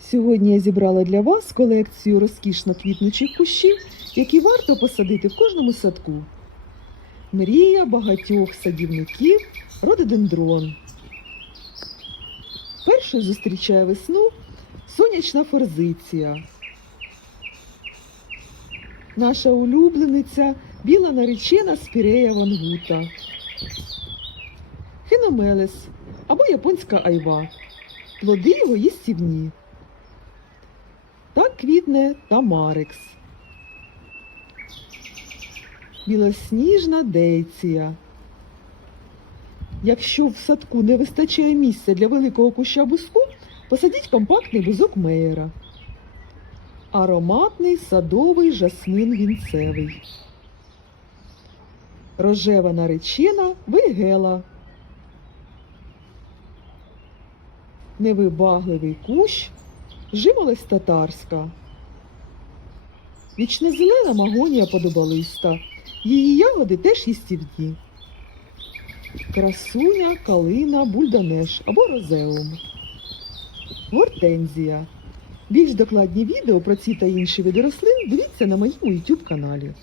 Сьогодні я зібрала для вас колекцію розкішно квітнучих кущів, які варто посадити в кожному садку. Мрія багатьох садівників рододендрон. Першою зустрічає весну сонячна форзиція. Наша улюблениця біла наречена спірея вангута. Хиномелес або японська айва. Плоди його їстівні. Квітне тамарикс. Білосніжна дейція. Якщо в садку не вистачає місця для великого куща буску, посадіть компактний бузок меєра. Ароматний садовий жасмин вінцевий. Рожева наречена вигела. Невибагливий кущ жимолесть татарська. Вічнозелена магонія подобалиста. Її ягоди теж їстівні. Красуня, калина, бульданеш або розеум. Гортензія. Більш докладні відео про ці та інші види рослин дивіться на моєму YouTube каналі.